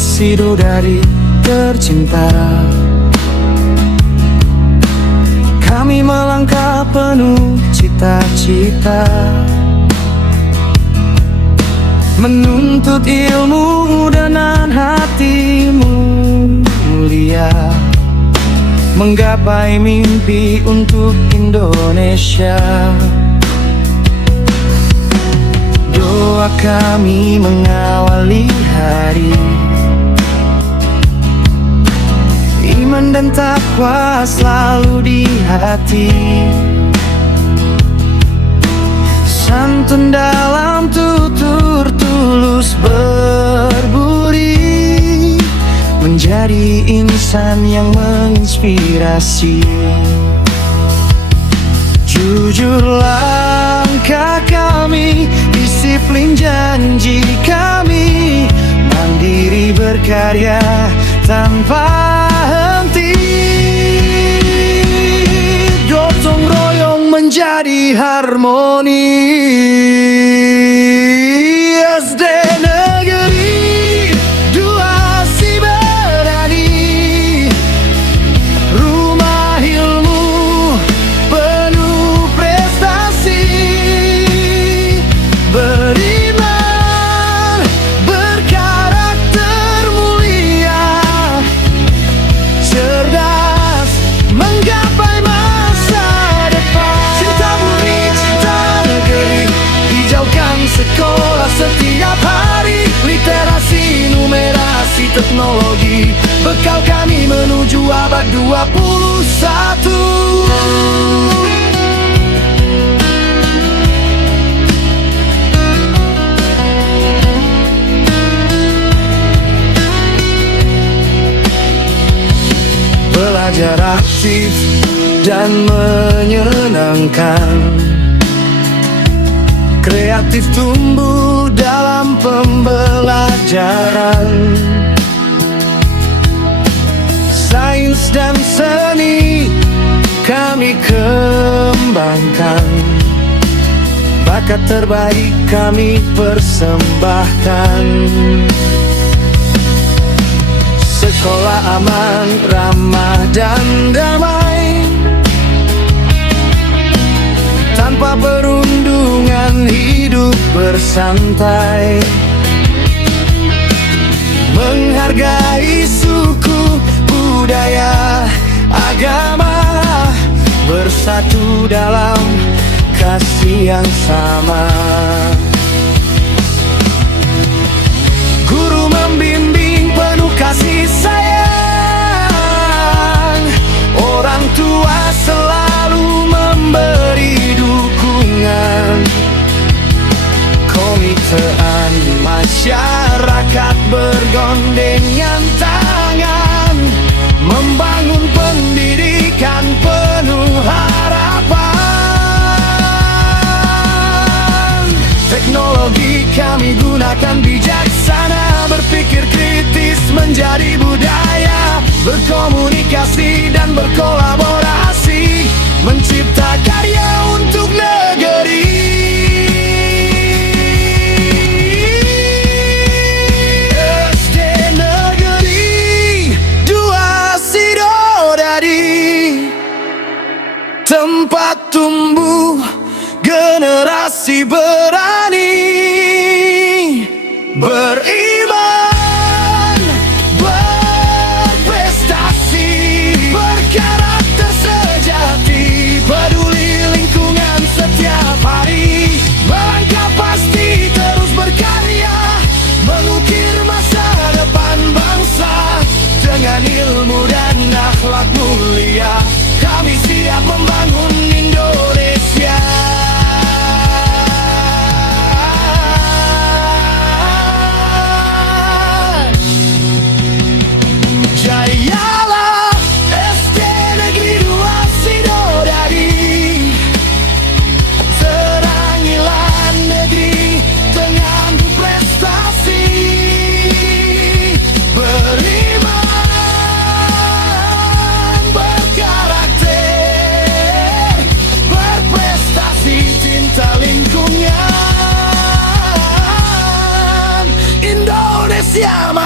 Bidadari tercinta, kami melangkah penuh cita-cita, menuntut ilmu dengan hatimu mulia, menggapai mimpi untuk Indonesia. Doa kami mengawali hari, iman dan takwa selalu di hati, santun dalam tutur tulus berbudi, menjadi insan yang menginspirasi. Jujur langkah kami, disiplin janji kami, mandiri berkarya tanpa henti, gotong royong menjadi harmoni. SD Negeri 2 Si Berani, rumah ilmu penuh prestasi, beriman, berkarakter mulia, cerdas, menggapai masa depan. Cinta bumi, cinta negeri, hijaukan sekolah setiap hari, literasi, numerasi, teknologi, bekal kami menuju abad 21. Belajar aktif dan menyenangkan, kreatif tumbuh dalam pembelajaran, sains dan seni kami kembangkan, bakat terbaik kami persembahkan. Sekolah aman, ramah dan damai, tanpa perundungan hidup bersantai, menghargai suku, budaya, agama, bersatu dalam kasih yang sama. Guru membimbing penuh kasih sayang, orang tua selalu memberi dukungan, komitean masyarakat bergondengan tangan, membangun pendidikan penuh harapan. Teknologi kami gunakan bijaksana, berpikir kritis menjadi budaya, berkomunikasi dan berkolaborasi, mencipta karya untuk negeri. SD Negeri 2 Sidodadi, tempat tumbuh generasi berani, beriman, berprestasi, berkarakter sejati, peduli lingkungan setiap hari, melangkah pasti terus berkarya, mengukir masa depan bangsa, dengan ilmu dan akhlak mulia, kami siap membangun Indonesia.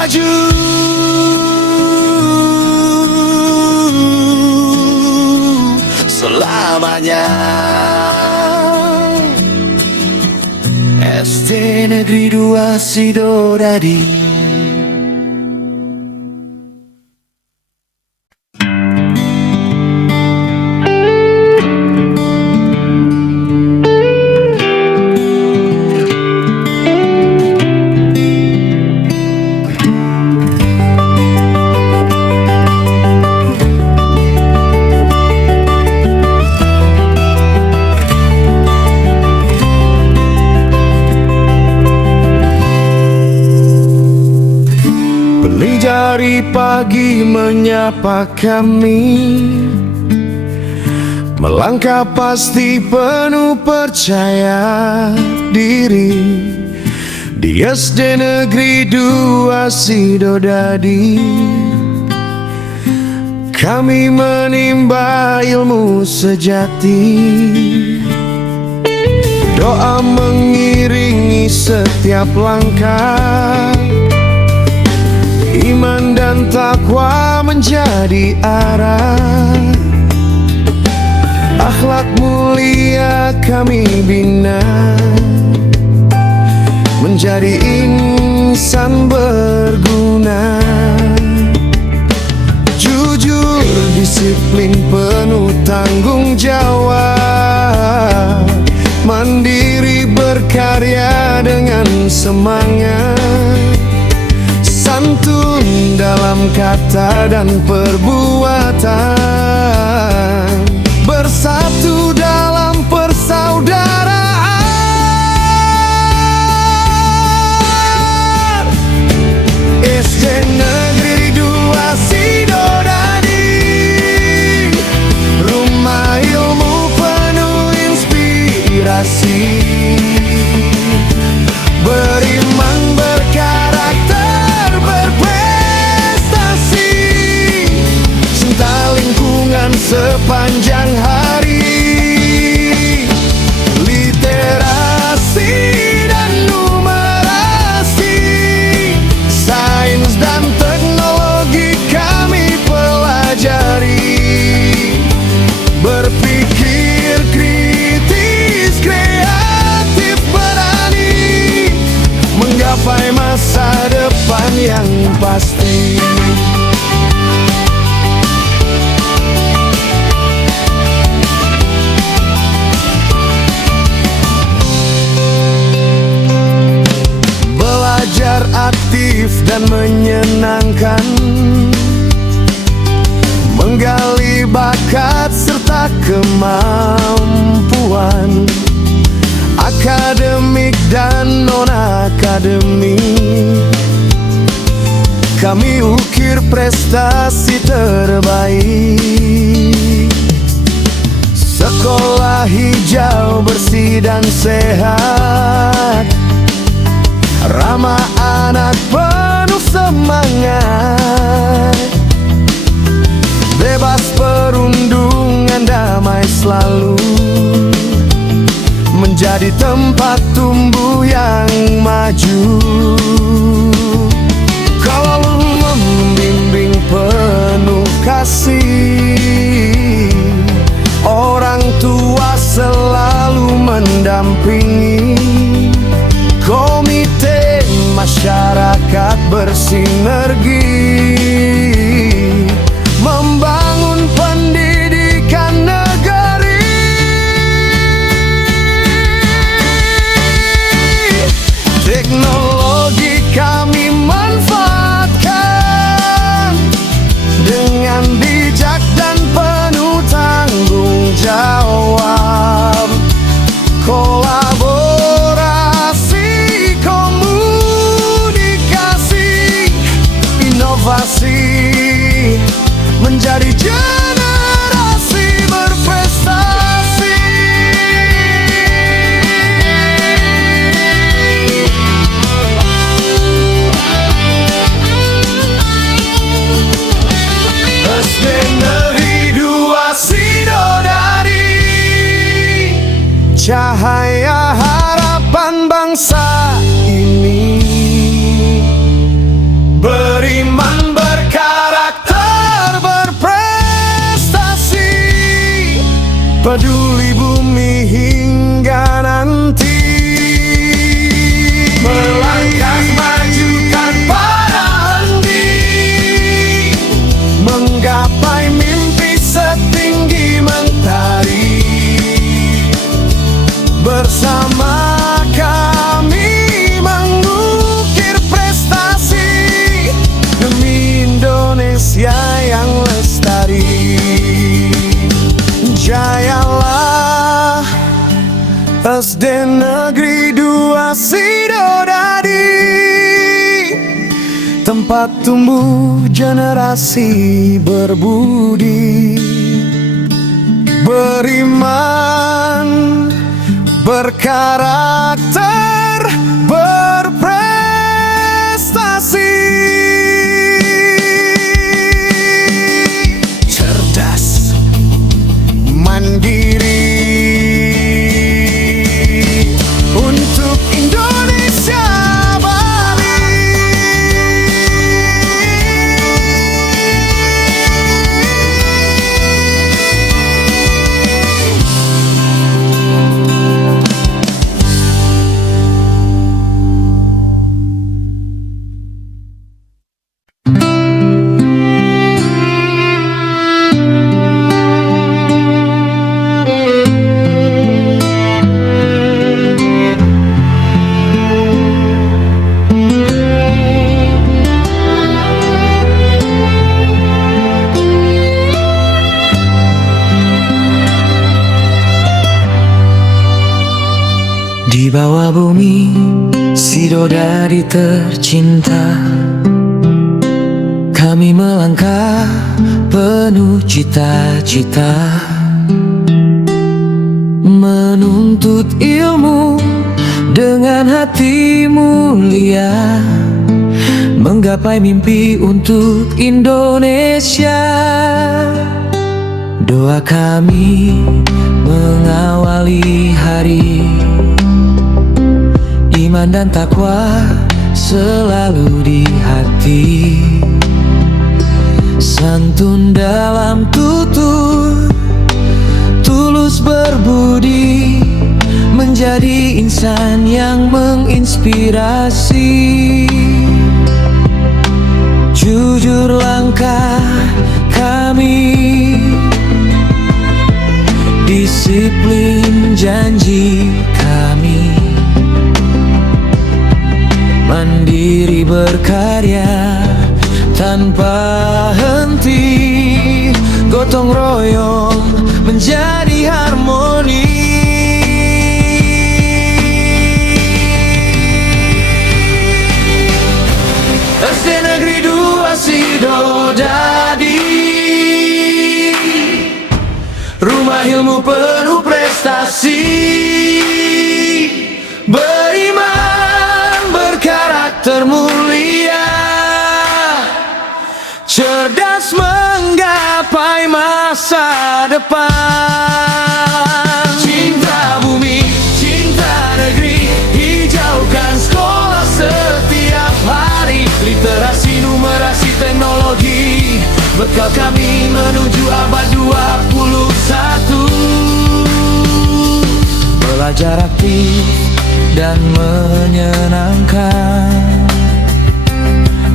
maju selamanya. SD Negeri 2 Sidodadi. Jari pagi menyapa kami, melangkah pasti penuh percaya diri. Di SD Negeri 2 Sidodadi, kami menimba ilmu sejati. Doa mengiringi setiap langkah, iman dan takwa menjadi arah. Akhlak mulia kami bina, menjadi insan berguna. Jujur, disiplin, penuh tanggung jawab, mandiri berkarya dengan semangat. Santun dalam kata dan perbuatan, bersatu dalam persaudaraan. SD Negeri 2 Sidodadi, rumah ilmu penuh inspirasi. Beriman, berkarakter, berprestasi, cinta lingkungan sepanjang hari. Literasi dan numerasi, sains dan teknologi kami pelajari. Berpikir kritis, kreatif, berani, menggapai masa depan yang pasti. Belajar aktif dan menyenangkan, menggali bakat serta kemampuan, akademik dan non-akademik. Kami ukir prestasi terbaik. Sekolah hijau, bersih dan sehat, ramah anak, penuh semangat. Bebas perundungan, damai selalu, menjadi tempat tumbuh yang maju. Kalau membimbing penuh kasih, orang tua selalu mendampingi. Komite masyarakat bersinergi, membangun pendidikan negeri. Teknologi kami manfaatkan dengan bijak dan penuh tanggung jawab. Kolaborasi, komunikasi, inovasi, menjadi generasi berprestasi. SD Negeri 2 Sidodadi, cahaya harapan bangsa ini. peduli bumi hingga nanti. Melangkah maju tanpa henti, menggapai mimpi setinggi mentari. Bersama kami mengukir prestasi demi Indonesia yang lestari. Jayalah SD Negeri 2 Sidodadi, tempat tumbuh generasi berbudi, beriman, berkarakter, berprestasi. Cerdas, mandiri, untuk Indonesia Bali. Di bawah bumi Sidodadi tercinta, kami melangkah penuh cita-cita, menuntut ilmu dengan hati mulia, menggapai mimpi untuk Indonesia. Doa kami mengawali hari, iman dan takwa selalu di hati, santun dalam tutur, tulus berbudi, menjadi insan yang menginspirasi. Jujur langkah kami, disiplin janji kami, mandiri berkarya tanpa henti, gotong royong menjadi harmoni. SD Negeri 2 Sidodadi, rumah ilmu penuh prestasi, beriman, berkarakter mulia, cerdas menggapai masa depan. Cinta bumi, cinta negeri, hijaukan sekolah setiap hari, literasi, numerasi, teknologi, bekal kami menuju abad 21. Belajar aktif dan menyenangkan,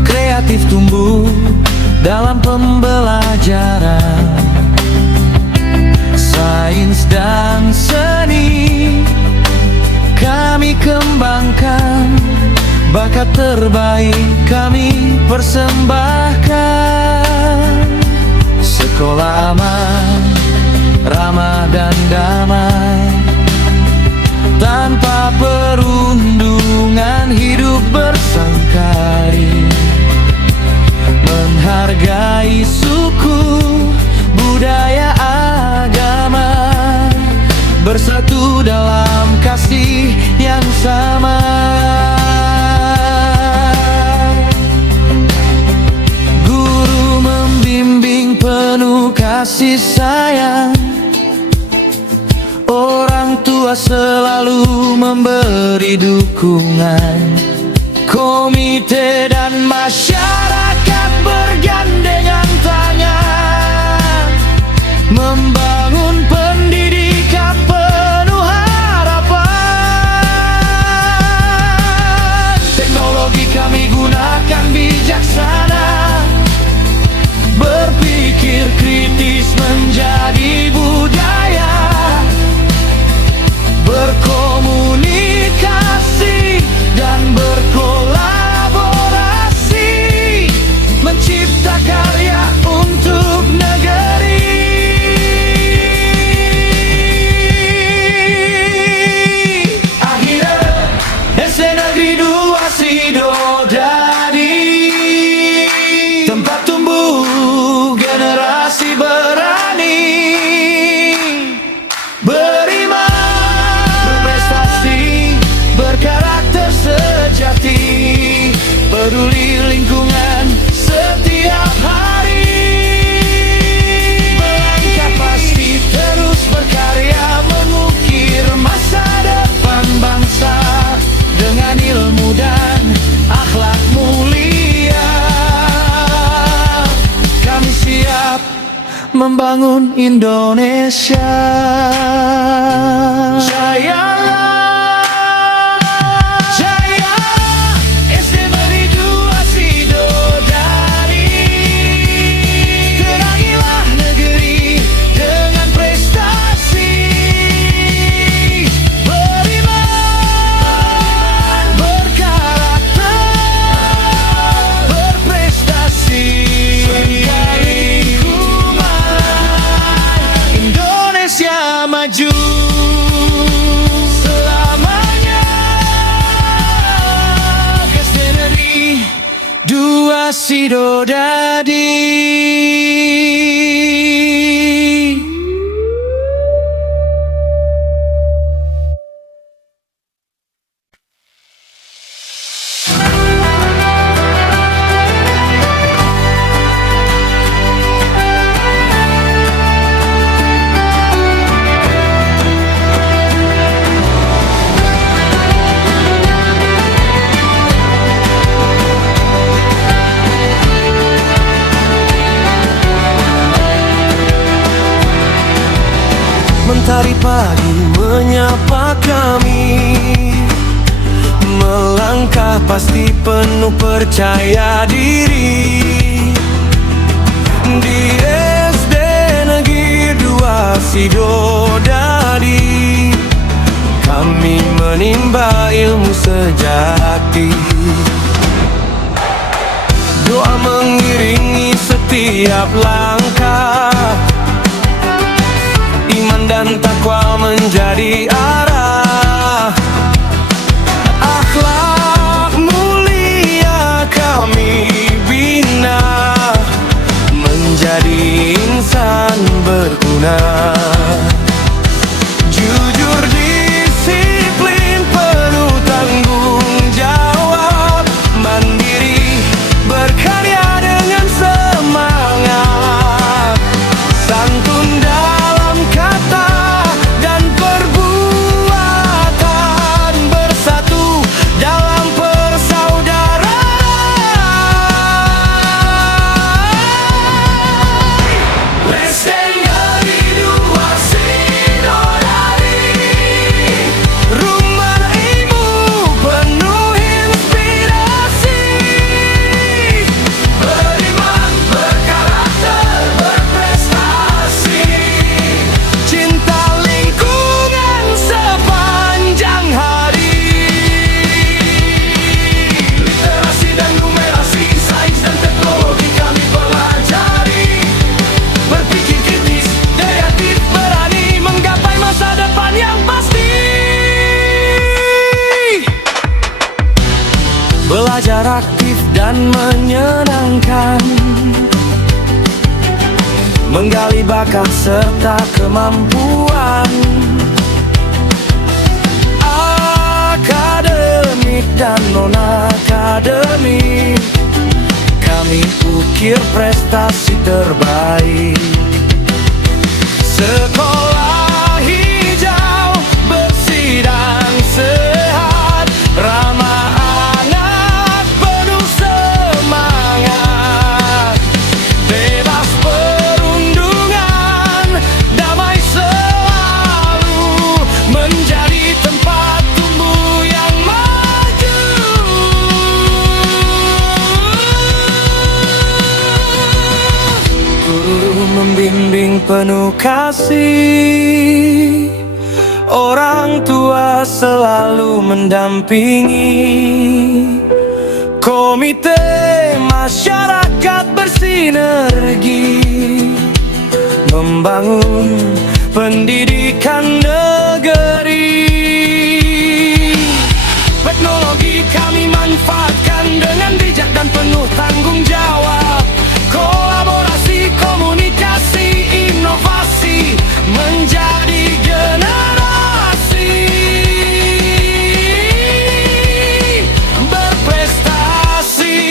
kreatif tumbuh dalam pembelajaran, sains dan seni kami kembangkan, bakat terbaik kami persembahkan. Sekolah aman, ramah dan damai, tanpa perundungan hidup bersangkari, menghargai suku, budaya, agama, bersatu dalam kasih yang sama. Guru membimbing penuh kasih sayang, orang tua selalu memberi dukungan, komite dan masyarakat bergandengan tangan, membangun pendidikan membangun Indonesia. Jayalah, jaya SD Negeri 2 Sidodadi. Terangilah negeri dengan prestasi, beriman, berkarakter, berprestasi. Indonesia maju selamanya. SD Negeri 2 Sidodadi. Mentari pagi menyapa kami, melangkah pasti penuh percaya diri. Di SD Negeri 2 Sidodadi, kami menimba ilmu sejati. Doa mengiringi setiap langkah, iman dan takwa menjadi arah. Akhlak mulia kami bina, menjadi insan berguna. Jujur, disiplin, penuh tanggung jawab, mandiri, berkarya dengan semangat, santun dalam kata dan perbuatan, bersatu dalam persaudaraan. SD Negeri 2 Sidodadi, rumah ilmu penuh inspirasi, beriman, berkarakter, berprestasi, cinta lingkungan sepanjang hari. Literasi dan numerasi, sains dan teknologi kami pelajari, berpikir kritis, kreatif, berani menggapai masa depan yang pasti. Belajar aktif dan menyenangkan, menggali bakat serta kemampuan, akademik dan non-akademik, kami ukir prestasi terbaik. Sekolah hijau, bersih dan sehat, ramah anak, penuh semangat, bebas perundungan, damai selalu, menjadi tempat tumbuh yang maju. Guru membimbing penuh kasih, orang tua selalu mendampingi, komite masyarakat bersinergi, membangun pendidikan negeri. Teknologi kami manfaatkan dengan bijak dan penuh tanggung jawab, kolaborasi, komunikasi, inovasi, menjadi generasi berprestasi.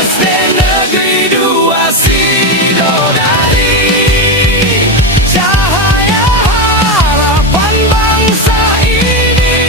SD Negeri 2 Sidodadi, cahaya harapan bangsa ini.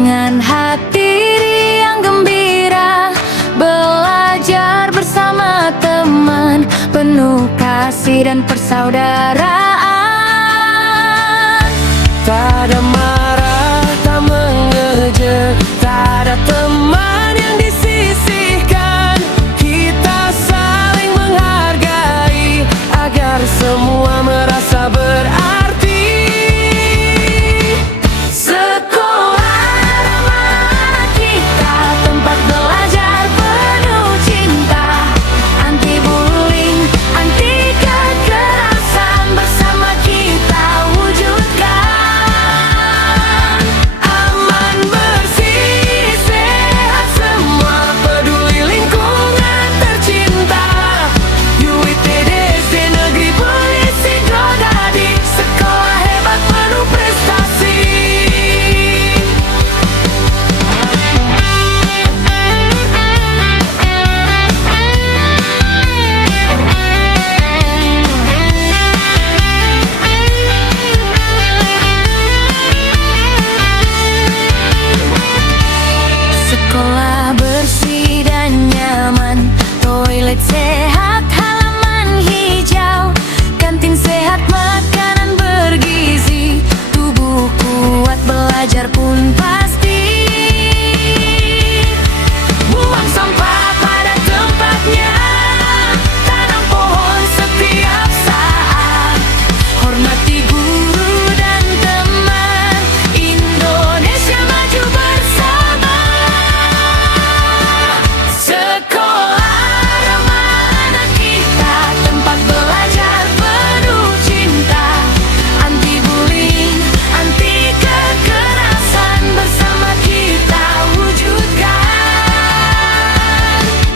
dengan hati yang gembira, belajar bersama teman, penuh kasih dan persaudaraan. Tak ada marah, tak mengejek, tak ada teman yang disisihkan. Kita saling menghargai agar semua merasa berarti. Sekolah ramah anak kita, tempat belajar penuh cinta, anti bullying, anti kekerasan, bersama kita wujudkan. Aman, bersih, sehat semua, peduli lingkungan tercinta. UITDC Negeri Polisi Godadi, sekolah hebat penuh prestasi. Sekolah bersih dan nyaman, toilet sehat, halaman hijau, kantin sehat, makanan bergizi, tubuh kuat, belajar pun pasti. Buang sampah pada tempatnya, tanam pohon setiap saat, hormati guru dan teman, Indonesia maju bersama. Sekolah ramah anak kita, tempat belajar penuh cinta, anti bullying, anti kekerasan, bersama kita wujudkan.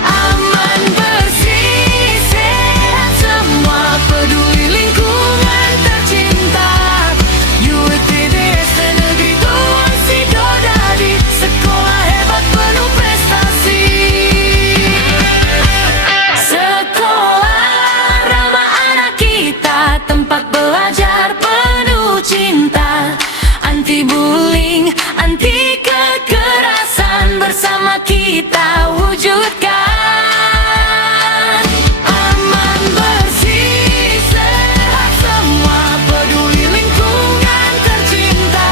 Aman, bersih, sehat semua, peduli lingkungan tercinta. UITDC Negeri Tuan Sidodadi, sekolah hebat penuh prestasi. Sekolah ramah anak kita, tempat belajar penuh cinta, anti bullying, anti kekerasan, bersama kita wujudkan. Aman, bersih, sehat semua, peduli lingkungan tercinta.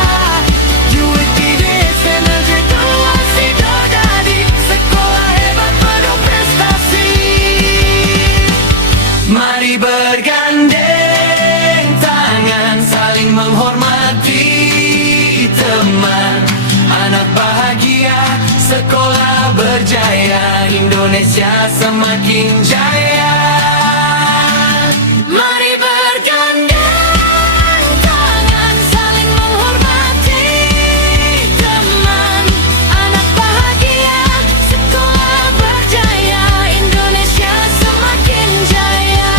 UITDC Negeri Tuan Sidodadi, sekolah hebat penuh prestasi. Mari bergandeng tangan, saling menghormati teman. Anak bahagia, sekolah berjaya, Indonesia semakin jaya. Mari bergandeng tangan, saling menghormati teman. Anak bahagia, sekolah berjaya, Indonesia semakin jaya.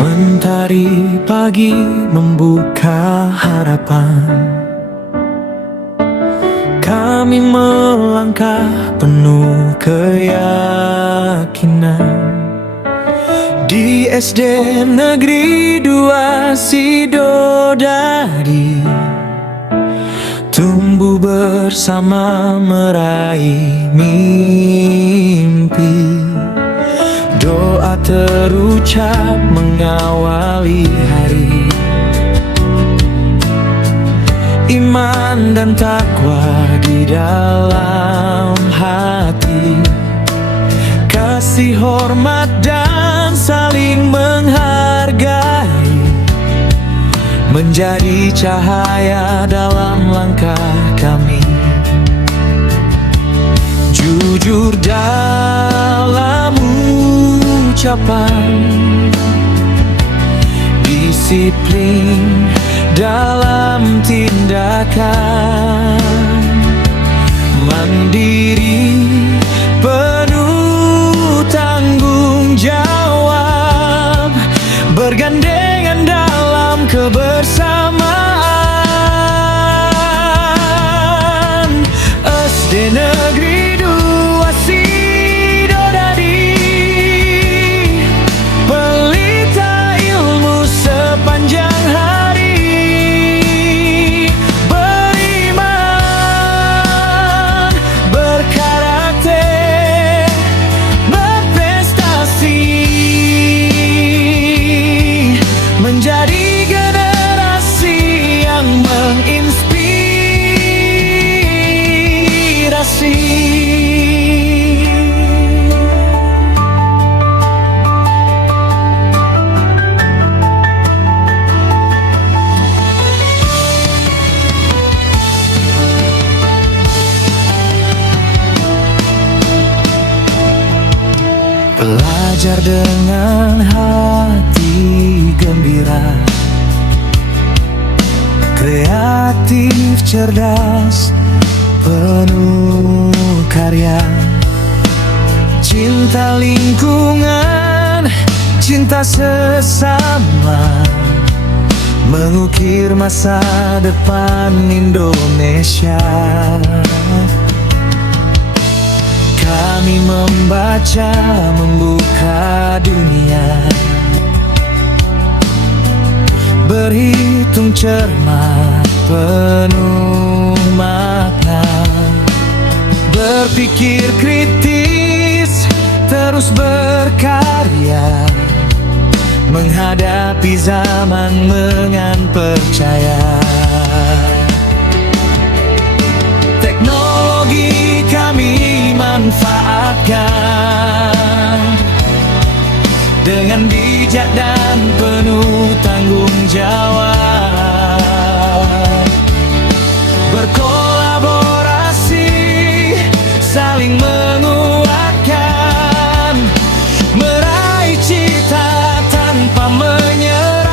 Mentari pagi membuka harapan, kami melangkah penuh keyakinan. Di SD Negeri 2 Sidodadi, tumbuh bersama meraih mimpi. Doa terucap mengawali hari, iman dan takwa di dalam hati, kasih hormat dan saling menghargai, menjadi cahaya dalam langkah kami. Jujur dalam ucapan, disiplin dalam tindakan, mandiri penuh tanggung jawab. Belajar dengan hati gembira, kreatif, cerdas, penuh karya. Cinta lingkungan, cinta sesama, mengukir masa depan Indonesia. Kami membaca, membuka dunia, berhitung cermat, penuh makna, berpikir kritis, terus berkarya, menghadapi zaman dengan percaya. Teknologi kami manfaatkan dengan bijak dan penuh tanggung jawab. Berkolaborasi, saling menguatkan, meraih cita tanpa menyerah.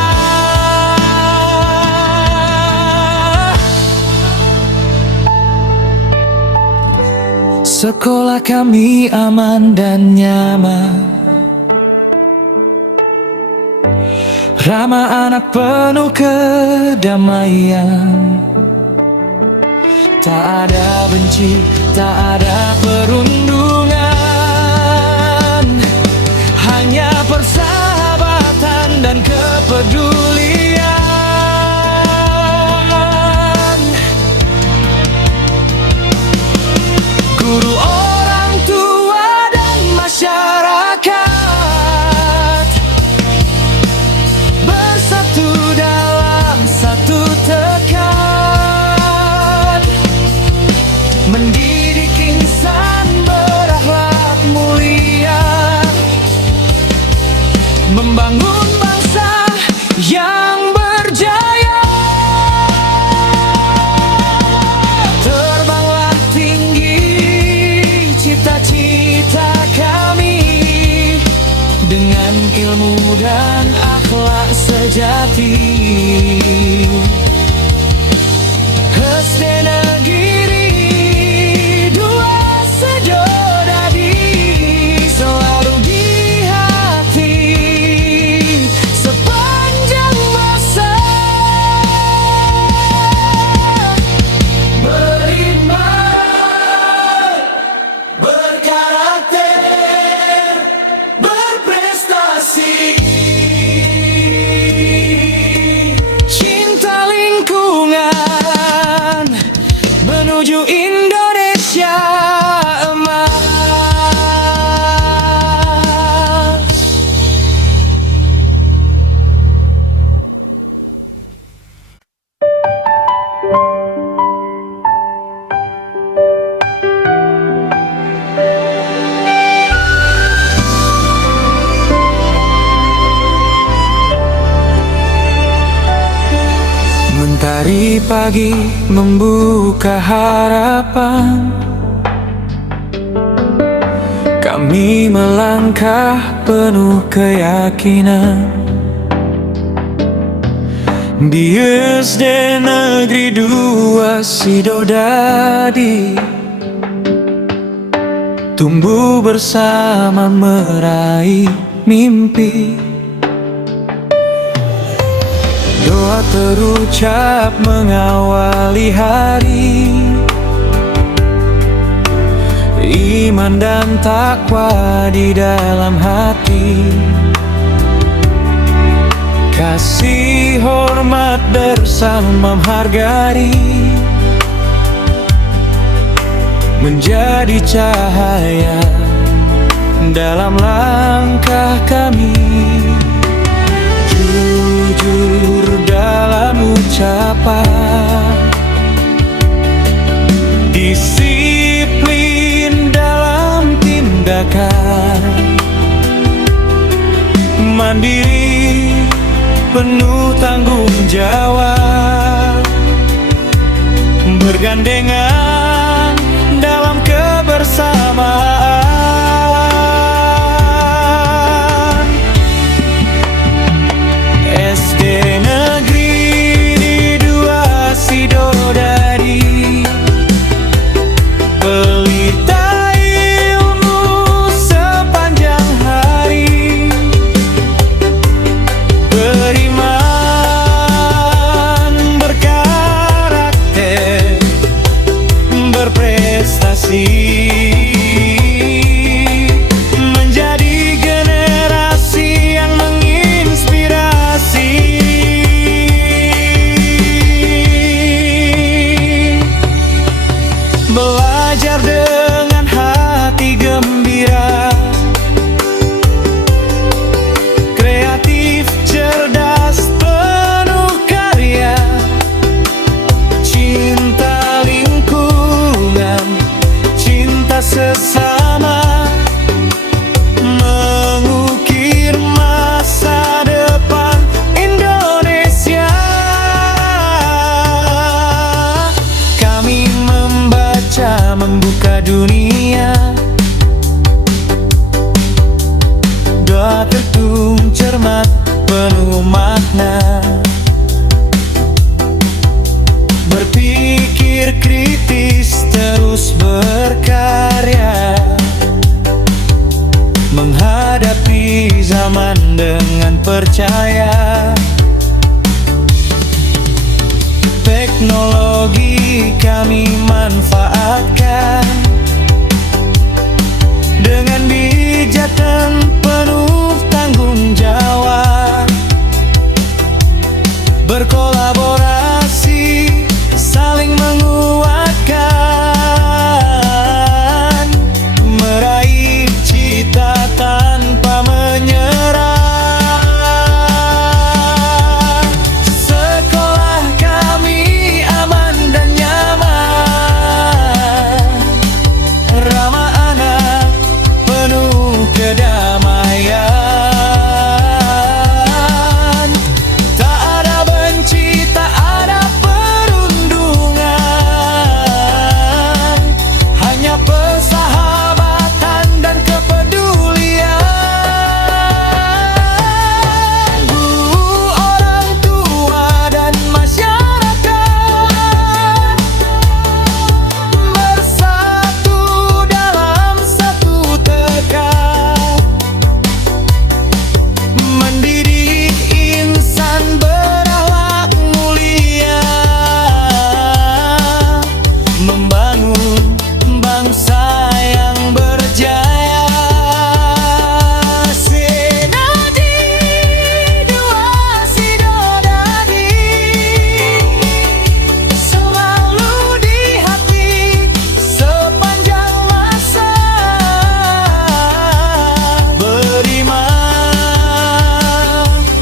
Sekolah kami aman dan nyaman, ramah anak, penuh kedamaian. Tak ada benci, tak ada perundungan, hanya persahabatan dan kepedulian. Guru, orang tua, dan masyarakat bersatu dalam satu tekad, mendidik insan berakhlak mulia, membangun bangsa yang berjaya. Terbanglah tinggi cita-cita kami, dengan ilmu dan akhlak sejati. SD Negeri 2 Sejodadi, selalu di hati sepanjang masa. Beriman, berkarakter, berprestasi, cinta lingkungan, menuju Indonesia emas. Mentari pagi membuka harapan, kami melangkah penuh keyakinan. Di SD Negeri 2 Sidodadi, tumbuh bersama meraih mimpi. Doa terucap mengawali hari, iman dan takwa di dalam hati, kasih hormat bersama menghargai, menjadi cahaya dalam langkah kami. Jujur dalam ucapan, disiplin dalam tindakan, mandiri penuh tanggung jawab, bergandengan dalam kebersamaan. dunia. Doa tertung cermat penuh makna, berpikir kritis terus berkarya, menghadapi zaman dengan percaya. Teknologi kami manfaatkan dengan bijak dan penuh tanggung jawab, berkolaborasi saling menguatkan, meraih cita tanpa menyerah. Sekolah kami aman dan nyaman, ramah anak penuh kedamaian. Tak ada benci, tak ada perundungan, hanya persahabatan dan kepedulian. Orang tua dan masyarakat bersatu dalam satu tekad, mendidik insan berakhlak mulia, membangun bangsa yang berjaya. Senadi dua Sidodadi selalu di hati sepanjang masa, beriman,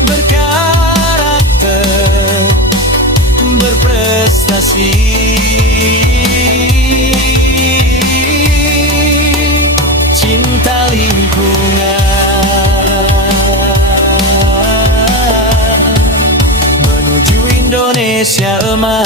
berkarakter, berprestasi, cinta lingkungan, menuju Indonesia emas.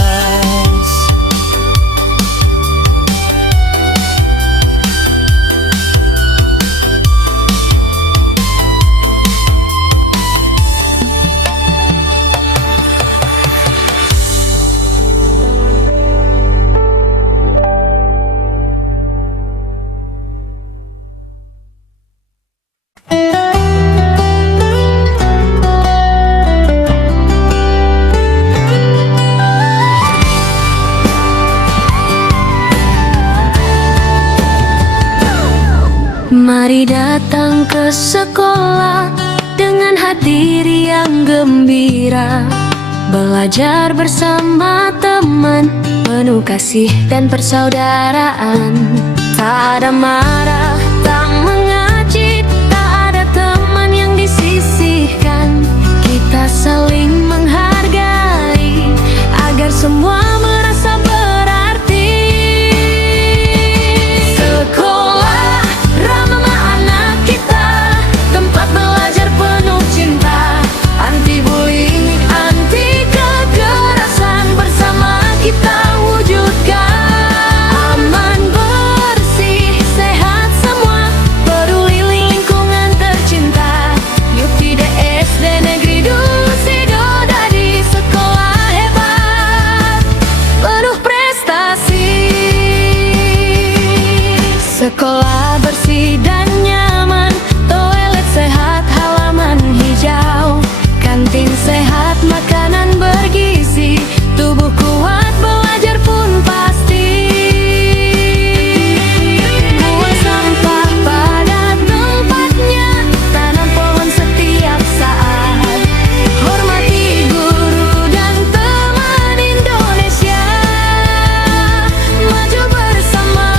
Mari datang ke sekolah dengan hati riang gembira, belajar bersama teman, penuh kasih dan persaudaraan. Tak ada marah, tak mengaji, tak ada teman yang disisihkan. Kita saling menghargai agar semua merasa berarti. Sekolah ramah anak kita, tempat belajar penuh cinta, anti bullying, anti kekerasan, bersama kita wujudkan. Aman, bersih, sehat semua, peduli lingkungan tercinta. Yuk di SD Negeri Dusidodadi, sekolah hebat, penuh prestasi. Sekolah bersih dan nyaman, toilet sehat, halaman hijau, kantin sehat, makanan bergizi, tubuh kuat, belajar pun pasti. Buang sampah pada tempatnya, tanam pohon setiap saat, hormati guru dan teman Indonesia, maju bersama.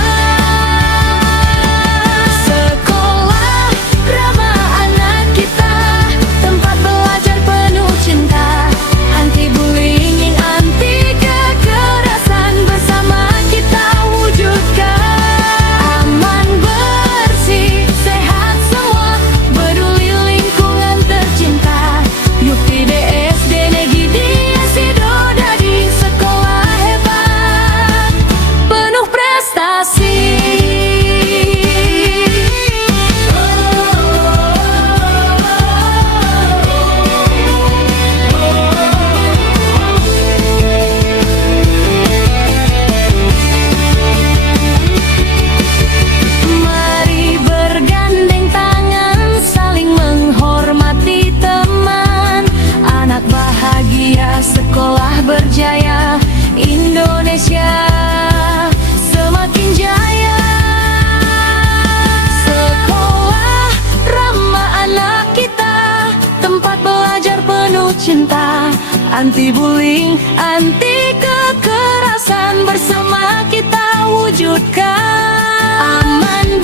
cinta, anti bullying, anti kekerasan, bersama kita wujudkan aman